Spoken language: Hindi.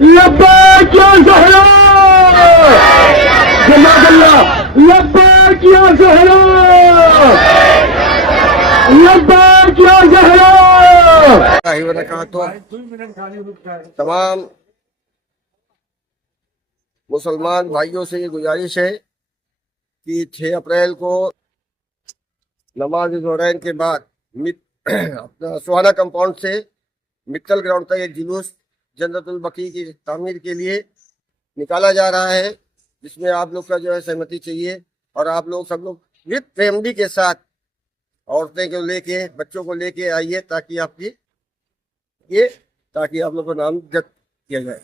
लब्बैक या ज़हरा, जज़ाकल्लाह, लब्बैक या ज़हरा, लब्बैक या ज़हरा। तमाम मुसलमान भाइयों से ये गुजारिश है कि 6 अप्रैल को नमाज ज़ोहरैन के बाद अपना सुहाना कंपाउंड से मित्तल ग्राउंड तक एक जुलूस जन्नतुल बकी की तामीर के लिए निकाला जा रहा है, जिसमें आप लोग का जो है सहमति चाहिए और आप लोग सब लोग विद फैमिली के साथ औरतें को लेके बच्चों को लेके आइए ताकि आप लोग को नामजद किया जाए।